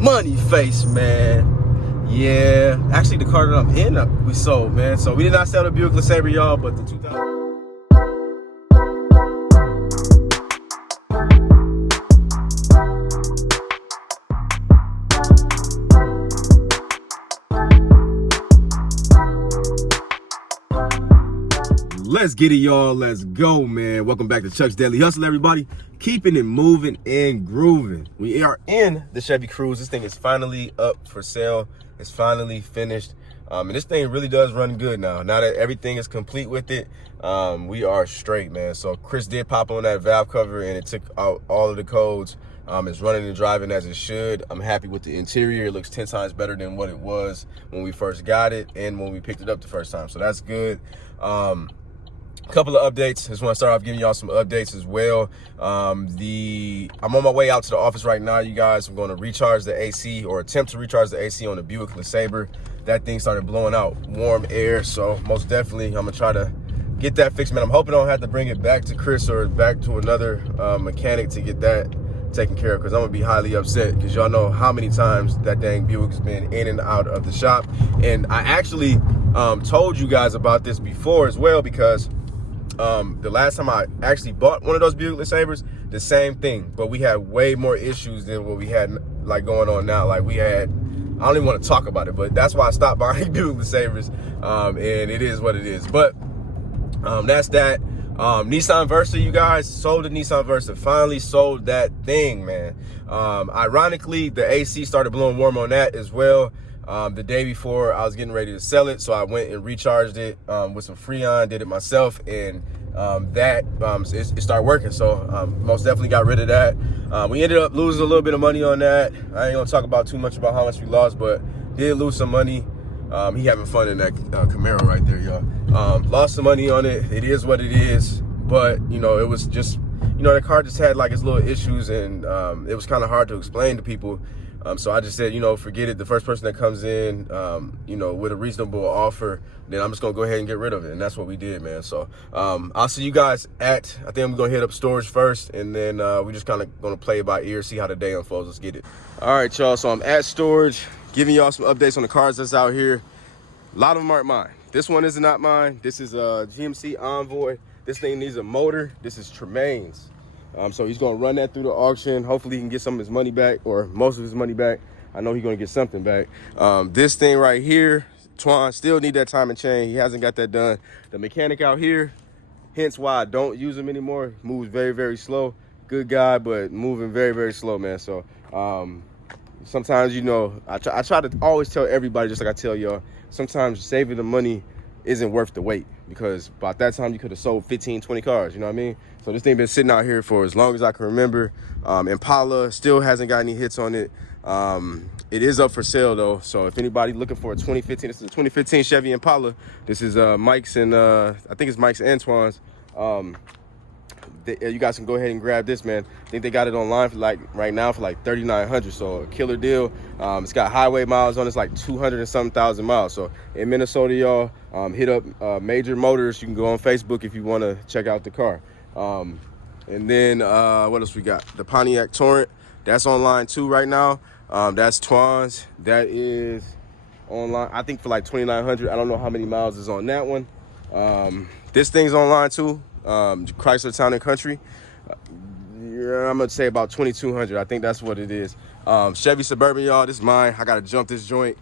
Money face, man. Yeah, actually the car that I'm in, we sold, man. So we did not sell the Buick LeSabre, y'all, but the 2000. Let's get it, y'all. Let's go, man. Welcome back to Chuck's Daily Hustle, everybody. Keeping it moving and grooving. We are in the Chevy Cruze. This thing is finally up for sale. It's finally finished. And this thing really does run good now. Now that everything is complete with it, we are straight, man. So Chris did pop on that valve cover and it took out all of the codes. It's running and driving as it should. I'm happy with the interior. It looks 10 times better than what it was when we first got it and when we picked it up the first time. So that's good. Couple of updates. Just want to start off giving y'all some updates as well. I'm on my way out to the office right now, you guys. I'm going to recharge the AC, or attempt to recharge the AC on the Buick LeSabre. That thing started blowing out warm air, so most definitely I'm gonna try to get that fixed, man. I'm hoping I don't have to bring it back to Chris or back to another mechanic to get that taken care of, because I'm gonna be highly upset, because y'all know how many times that dang Buick's been in and out of the shop. And I actually told you guys about this before as well, because the last time I actually bought one of those Buick LeSabres, the same thing, but we had way more issues than what we had like going on now. Like we had, I don't even want to talk about it, but that's why I stopped buying Buick LeSabres. And it is what it is. But that's that. Nissan Versa, you guys, sold the Nissan Versa. Finally sold that thing, man. Ironically, the AC started blowing warm on that as well. The day before I was getting ready to sell it, so I went and recharged it with some Freon, did it myself, and it started working. So most definitely got rid of that. We ended up losing a little bit of money on that. I ain't gonna talk about too much about how much we lost, but did lose some money. He having fun in that Camaro right there, y'all. Lost some money on it. It is what it is, but you know, it was just, you know, the car just had like its little issues, and it was kind of hard to explain to people. So I just said, you know, forget it. The first person that comes in, you know, with a reasonable offer, then I'm just gonna go ahead and get rid of it. And that's what we did, man. So I'll see you guys I think I'm gonna hit up storage first, and then we just kind of gonna play it by ear, see how the day unfolds. Let's get it. All right, y'all. So I'm at storage, giving y'all some updates on the cars that's out here. A lot of them aren't mine. This one is not mine. This is a GMC Envoy. This thing needs a motor. This is Tremaine's. So he's gonna run that through the auction. Hopefully he can get some of his money back, or most of his money back. I know he's gonna get something back. This thing right here, Twan still need that timing chain. He hasn't got that done. The mechanic out here, hence why I don't use him anymore, moves very, very slow. Good guy, but moving very, very slow, man. So sometimes, you know, I try to always tell everybody, just like I tell y'all, sometimes saving the money isn't worth the wait, because by that time you could have sold 15, 20 cars, you know what I mean? So this thing been sitting out here for as long as I can remember. Impala still hasn't got any hits on it. It is up for sale though, so if anybody looking for a 2015, this is a 2015 Chevy Impala. This is Mike's and I think it's Mike's and Antoine's. You guys can go ahead and grab this, man. I think they got it online for like right now for like $3,900, so a killer deal. It's got highway miles on it. It's like 200 and something thousand miles. So in Minnesota, y'all, hit up Major Motors. You can go on Facebook if you want to check out the car. And then what else we got? The Pontiac Torrent, that's online too right now. That's Twan's. That is online, I think, for like $2,900. I don't know how many miles is on that one. This thing's online too. Chrysler Town and Country, yeah, I'm gonna say about 2,200. I think that's what it is. Chevy Suburban, y'all, this is mine. I gotta jump this joint.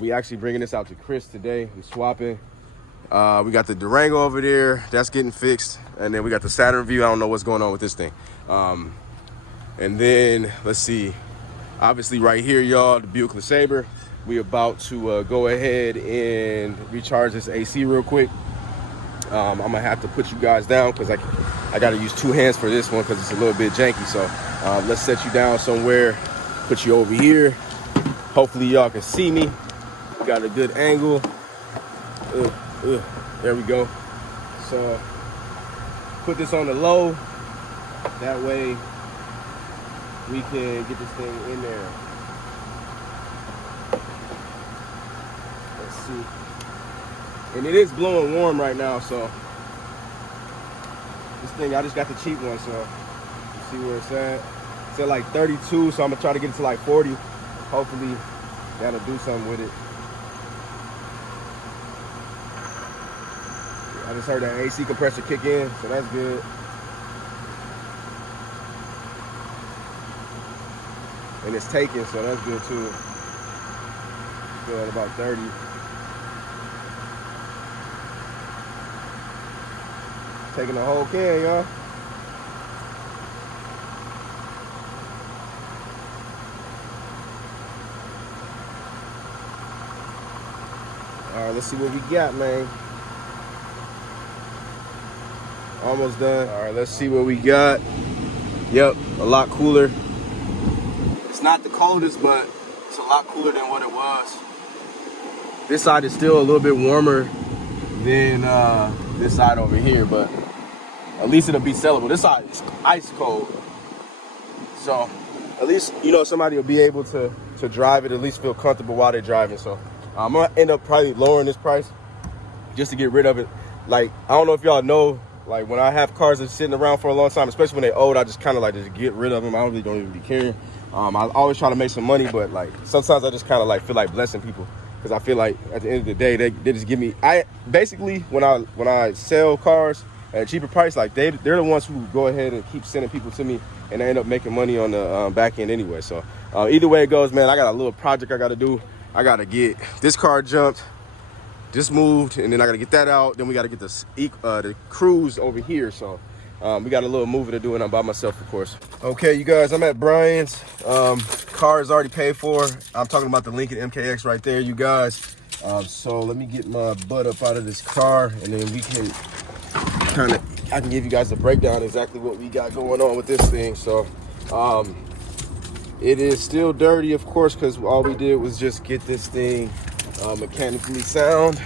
We actually bringing this out to Chris today. I'm swapping. We got the Durango over there, that's getting fixed, and then we got the Saturn View. I don't know what's going on with this thing. And then let's see, obviously right here, y'all, the Buick LeSabre. We about to go ahead and recharge this AC real quick. I'm gonna have to put you guys down, because I gotta use two hands for this one, because it's a little bit janky. So let's set you down somewhere, put you over here. Hopefully y'all can see me. We got a good angle. There we go. So put this on the low, that way we can get this thing in there. Let's see. And it is blowing warm right now, so this thing, I just got the cheap one, so you see where it's at. It's at like 32, so I'm gonna try to get it to like 40. hopefully that'll do something with it. I just heard that AC compressor kick in, so that's good. And it's taking, so that's good too. Still at about 30. Taking the whole can, y'all. All right, let's see what we got, man. Almost done. All right, let's see what we got. Yep, a lot cooler. It's not the coldest, but it's a lot cooler than what it was. This side is still a little bit warmer than this side over here, but at least it'll be sellable. This side is ice cold. So at least, you know, somebody will be able to drive it, at least feel comfortable while they're driving. So I'm gonna end up probably lowering this price just to get rid of it. Like, I don't know if y'all know, like when I have cars that's sitting around for a long time, especially when they're old, I just kind of like just get rid of them. I don't even be caring. I always try to make some money, but like sometimes I just kind of like feel like blessing people, because I feel like at the end of the day they just give me. I basically when I sell cars at a cheaper price, like they're the ones who go ahead and keep sending people to me, and I end up making money on the back end anyway. So either way it goes, man, I got a little project I got to do. I got to get this car jumped, this moved, and then I got to get that out. Then we got to get the cruise over here. So we got a little moving to do, and I'm by myself, of course. Okay, you guys, I'm at Brian's. Car is already paid for. I'm talking about the Lincoln MKX right there, you guys. So let me get my butt up out of this car, and then we can I can give you guys a breakdown exactly what we got going on with this thing. So it is still dirty, of course, because all we did was just get this thing mechanically sound,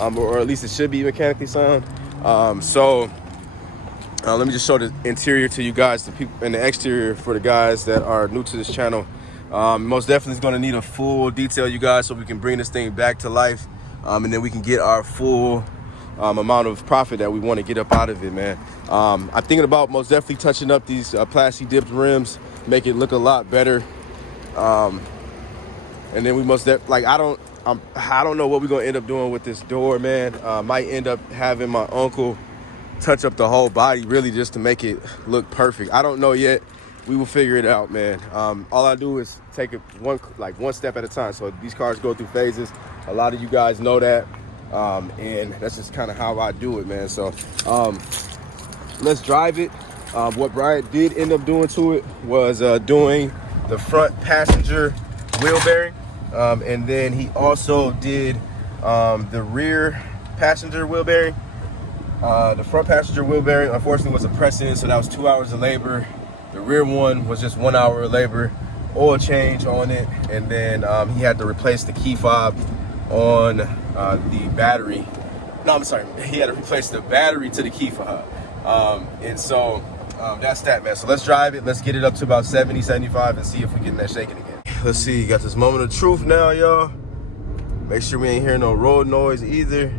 or at least it should be mechanically sound. Let me just show the interior to you guys, the people, and the exterior for the guys that are new to this channel. Most definitely is going to need a full detail, you guys, so we can bring this thing back to life, and then we can get our full amount of profit that we want to get up out of it, man. I'm thinking about most definitely touching up these plastic dipped rims, make it look a lot better. And then we must like I don't know what we're gonna end up doing with this door, man. Might end up having my uncle touch up the whole body, really, just to make it look perfect. I don't know yet. We will figure it out, man. All I do is take it one step at a time. So these cars go through phases. A lot of you guys know that, and that's just kind of how I do it, man. So let's drive it. What Brian did end up doing to it was doing the front passenger wheel bearing, and then he also did the rear passenger wheel bearing. The front passenger wheel bearing, unfortunately, was a press-in, so that was 2 hours of labor. The rear one was just 1 hour of labor, oil change on it, and then he had to replace the key fob on the battery. No, I'm sorry, he had to replace the battery to the key fob. And so that's that, man. So let's drive it. Let's get it up to about 70, 75 and see if we get that shaking again. Let's see, got this moment of truth now, y'all. Make sure we ain't hearing no road noise either.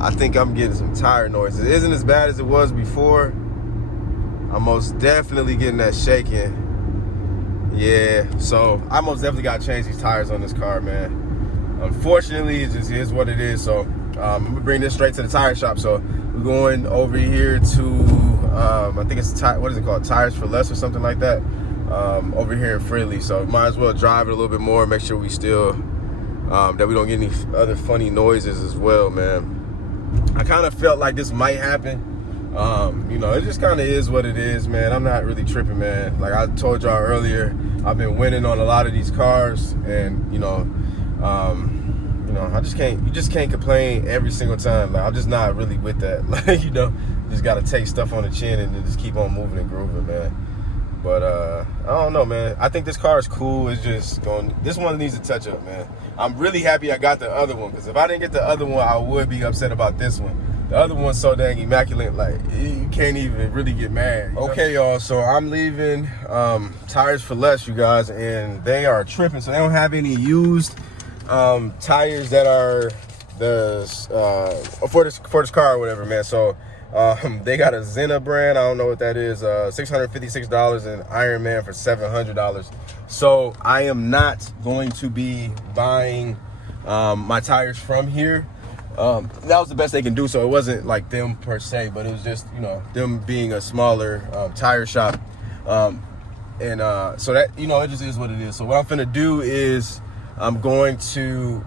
I think I'm getting some tire noise. It isn't as bad as it was before. I'm most definitely getting that shaking. Yeah, so I most definitely got to change these tires on this car, man. Unfortunately, it just is what it is. So I'm gonna bring this straight to the tire shop. So we're going over here to, I think it's, what is it called? Tires for Less or something like that. Over here in Freely. So might as well drive it a little bit more, make sure we still, that we don't get any other funny noises as well, man. I kind of felt like this might happen. You know, it just kind of is what it is, man. I'm not really tripping, man. Like I told y'all earlier, I've been winning on a lot of these cars, and you know, I just can't. You just can't complain every single time. Like I'm just not really with that. Like, you know, you just gotta take stuff on the chin and then just keep on moving and grooving, man. But I don't know, man. I think this car is cool. It's just going. This one needs a touch up, man. I'm really happy I got the other one, because if I didn't get the other one, I would be upset about this one. The other one's so dang immaculate, like you can't even really get mad. Okay, y'all. So I'm leaving Tires for Less, you guys, and they are tripping. So they don't have any used tires that are for this car or whatever, man. So They got a Zena brand. I don't know what that is. $656 and Iron Man for $700. So I am not going to be buying my tires from here. That was the best they can do. So it wasn't like them per se, but it was just, you know, them being a smaller tire shop. So that, you know, it just is what it is. So what I'm finna do is I'm going to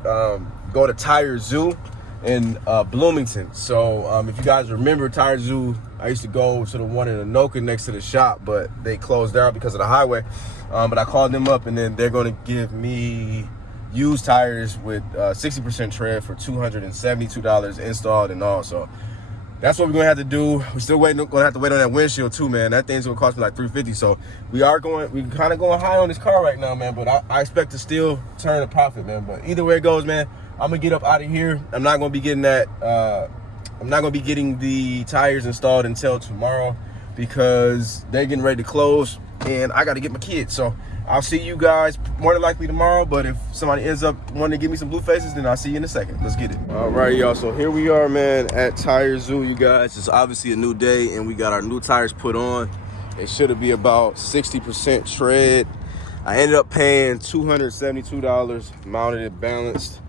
go to Tire Zoo in Bloomington. So if you guys remember Tire Zoo, I used to go to the one in Anoka next to the shop, but they closed down because of the highway. But I called them up, and then they're going to give me used tires with 60% tread for $272 installed and all. So that's what we're gonna have to do. We're still gonna have to wait on that windshield too, man. That thing's gonna cost me like $350. So we're kind of going high on this car right now, man. But I expect to still turn a profit, man. But either way it goes, man, I'm gonna get up out of here. I'm not gonna be getting that. I'm not gonna be getting the tires installed until tomorrow because they're getting ready to close, and I got to get my kids. So I'll see you guys more than likely tomorrow, but if somebody ends up wanting to give me some blue faces, then I'll see you in a second. Let's get it. All right, y'all, so here we are, man, at Tire Zoo, you guys. It's obviously a new day, and we got our new tires put on. It should be about 60% tread. I ended up paying $272, mounted and balanced.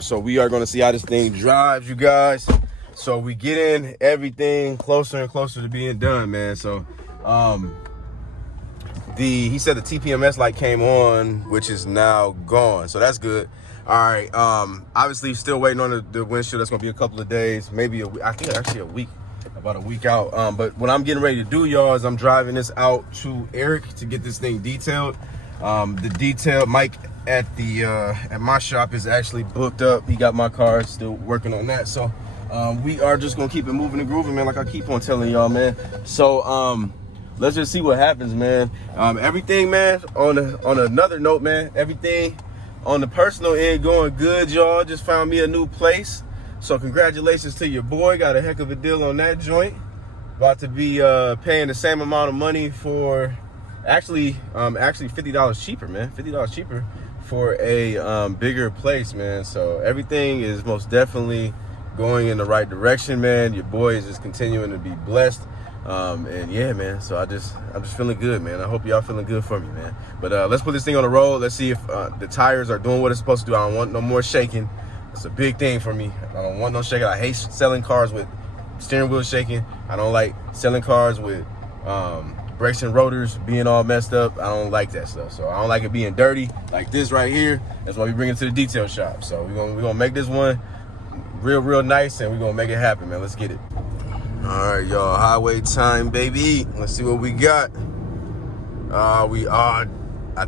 So we are gonna see how this thing drives, you guys. So we get in everything closer and closer to being done, man. So, he said the TPMS light came on, which is now gone, so that's good. All right, obviously still waiting on the windshield. That's gonna be a couple of days, maybe I think actually a week, about a week out. But what I'm getting ready to do, y'all, is I'm driving this out to Eric to get this thing detailed. The detail Mike at my shop is actually booked up. He got my car, still working on that. So we are just gonna keep it moving and grooving, man, like I keep on telling y'all, man. So let's just see what happens, man. Everything, man, on another note, man, everything on the personal end going good, y'all. Just found me a new place. So congratulations to your boy. Got a heck of a deal on that joint. About to be paying the same amount of money for, actually $50 cheaper, man. $50 cheaper for a bigger place, man. So everything is most definitely going in the right direction, man. Your boy is just continuing to be blessed. And yeah, man, so I'm just feeling good, man. I hope y'all feeling good for me, man. But let's put this thing on the road. Let's see if the tires are doing what it's supposed to do. I don't want no more shaking. It's a big thing for me. I don't want no shaking. I hate selling cars with steering wheel shaking. I don't like selling cars with brakes and rotors being all messed up. I don't like that stuff. So I don't like it being dirty like this right here. That's why we bring it to the detail shop. So we're gonna make this one real nice, and we're gonna make it happen, man. Let's get it. All right, y'all, highway time, baby. Let's see what we got. I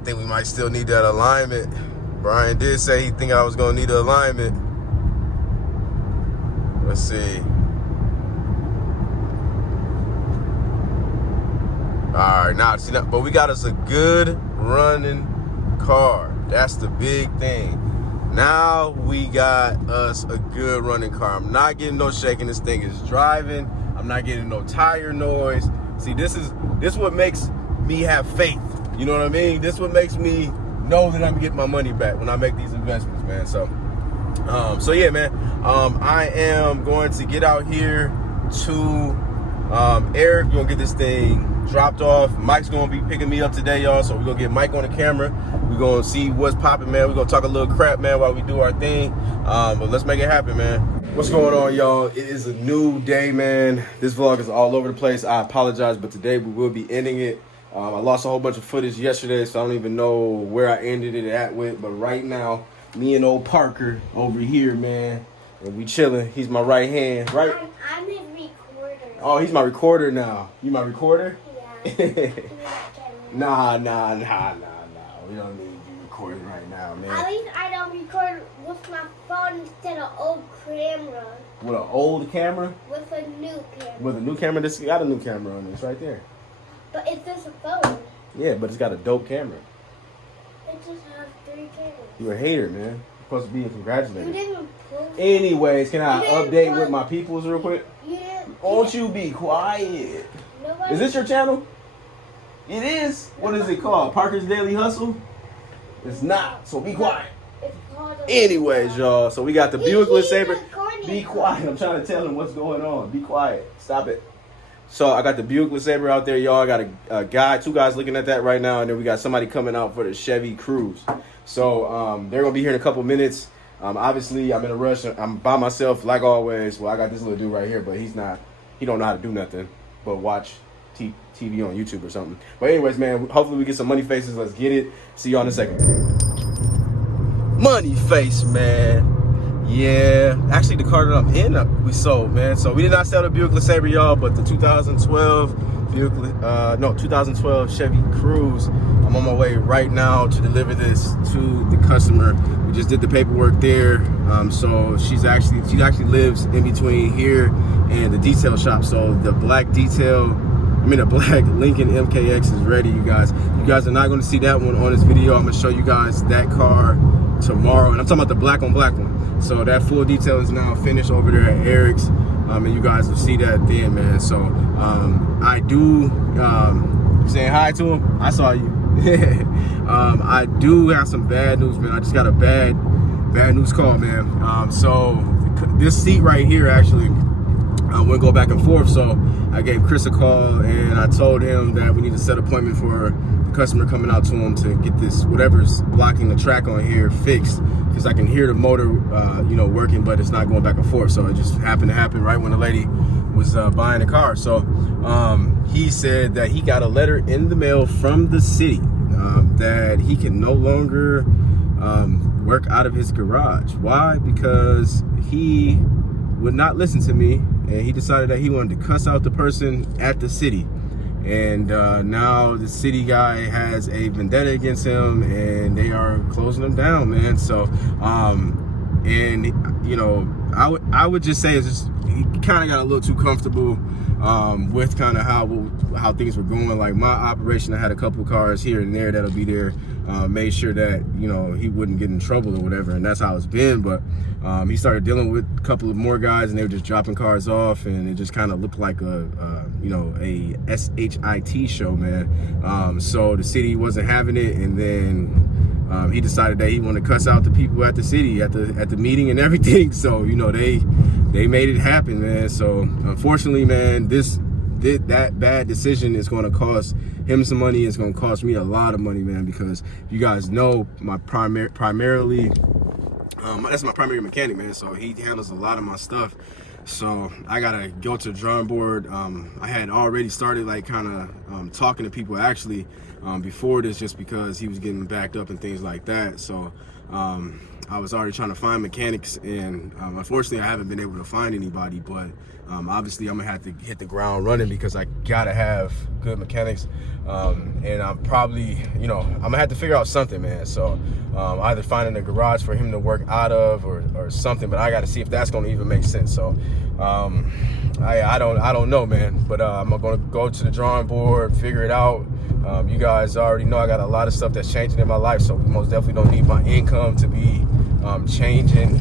think we might still need that alignment. Brian did say he think I was gonna need an alignment. Let's see. All right, now see that, but we got us a good running car. That's the big thing. Now we got us a good running car. I'm not getting no shaking. This thing is driving. I'm not getting no tire noise. See, this what makes me have faith. You know what I mean? This what makes me know that I'm getting my money back when I make these investments, man. So yeah, man. I am going to get out here to Eric. We're gonna get this thing dropped off. Mike's gonna be picking me up today, y'all. So we're gonna get Mike on the camera. We're gonna see what's popping, man. We're gonna talk a little crap, man, while we do our thing. But let's make it happen, man. What's going on, y'all? It is a new day, man. This vlog is all over the place. I apologize, but today we will be ending it. I lost a whole bunch of footage yesterday, so I don't even know where I ended it at with. But right now, me and old Parker over here, man, and we chilling. He's my right hand, right? I'm his recorder. Oh, he's my recorder now. You my recorder? Yeah. Nah. We don't need to be recording right now, man. At least I don't record with my phone instead of old camera. With an old camera? With a new camera. With a new camera? This got a new camera on this right there. But it's just a phone. Yeah, but it's got a dope camera. It just has 3 cameras. You're a hater, man. You're supposed to be congratulated. You didn't pull. Anyways, can I update with my peoples real quick? You didn't. Won't you be quiet? Nobody. Is this your channel? It is? What is it called? Parker's Daily Hustle? It's not, so be quiet. It's called Anyways, y'all, so we got the Buick LeSabre. Be quiet. I'm trying to tell him what's going on. Be quiet. Stop it. So I got the Buick LeSabre out there, y'all. I got a guy, 2 guys looking at that right now, and then we got somebody coming out for the Chevy Cruze. So they're gonna be here in a couple minutes. Obviously, I'm in a rush. I'm by myself, like always. Well, I got this little dude right here, but he don't know how to do nothing but watch TV on YouTube or something. But anyways, man, hopefully we get some money faces. Let's get it. See y'all in a second. Money face, man. Yeah, actually the car that I'm in, we sold, man. So we did not sell the Buick LeSabre, y'all, but the 2012 Buick, 2012 Chevy Cruze. I'm on my way right now to deliver this to the customer. We just did the paperwork there. So she actually lives in between here and the detail shop. So the black black Lincoln MKX is ready, you guys. You guys are not going to see that one on this video. I'm going to show you guys that car tomorrow, and I'm talking about the black on black one. So that full detail is now finished over there at Eric's, and you guys will see that then, man. So I do saying hi to him. I saw you. I do have some bad news, man. I just got a bad news call, man. So this seat right here actually we'll go back and forth. So I gave Chris a call and I told him that we need to set an appointment for the customer coming out to him to get this whatever's blocking the track on here fixed, because I can hear the motor working, but it's not going back and forth. So it just happened to happen right when the lady was buying the car. So he said that he got a letter in the mail from the city that he can no longer work out of his garage. Why? Because he would not listen to me, and he decided that he wanted to cuss out the person at the city. And now the city guy has a vendetta against him, and they are closing him down, man. So and I would just say it's just, he kind of got a little too comfortable with kind of how things were going. Like my operation, I had a couple cars here and there that'll be there, made sure that he wouldn't get in trouble or whatever, and that's how it's been. But he started dealing with a couple of more guys, and they were just dropping cars off, and it just kind of looked like a SHIT show, man. So the city wasn't having it, and then he decided that he wanted to cuss out the people at the city at the meeting and everything. So they made it happen, man. So unfortunately, man, that bad decision is going to cost him some money. It's going to cost me a lot of money, man, because you guys know my primarily that's my primary mechanic, man. So he handles a lot of my stuff. So I gotta go to the drawing board. I had already started like kind of talking to people actually before this, just because he was getting backed up and things like that. So I was already trying to find mechanics, and unfortunately I haven't been able to find anybody, but obviously I'm gonna have to hit the ground running because I gotta have good mechanics, and I'm probably I'm gonna have to figure out something, man. So either finding a garage for him to work out of or something, but I gotta see if that's gonna even make sense. So I don't know, man, but I'm gonna go to the drawing board, figure it out. You guys already know I got a lot of stuff that's changing in my life, so we most definitely don't need my income to be changing.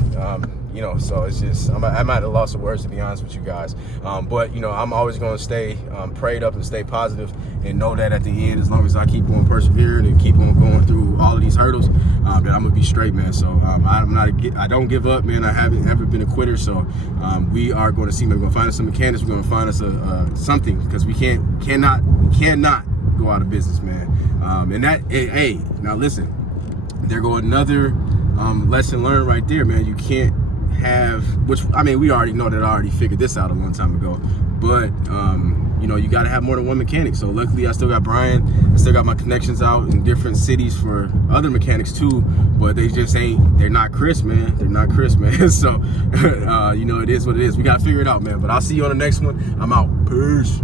So it's just I'm at a loss of words, to be honest with you guys. But I'm always going to stay prayed up and stay positive, and know that at the end, as long as I keep on persevering and keep on going through all of these hurdles, that I'm gonna be straight, man. So I don't give up, man. I haven't ever been a quitter. So we are going to see, man. We're going to find us some mechanics. We're going to find us something, because we cannot go out of business, man. And that, hey, now listen, there go another lesson learned right there, man. You can't have, which I mean, we already know that. I already figured this out a long time ago, but you got to have more than one mechanic. So luckily I still got Brian. I still got my connections out in different cities for other mechanics too, but they're not Chris, man. They're not Chris, man. So it is what it is. We got to figure it out, man. But I'll see you on the next one. I'm out. Peace.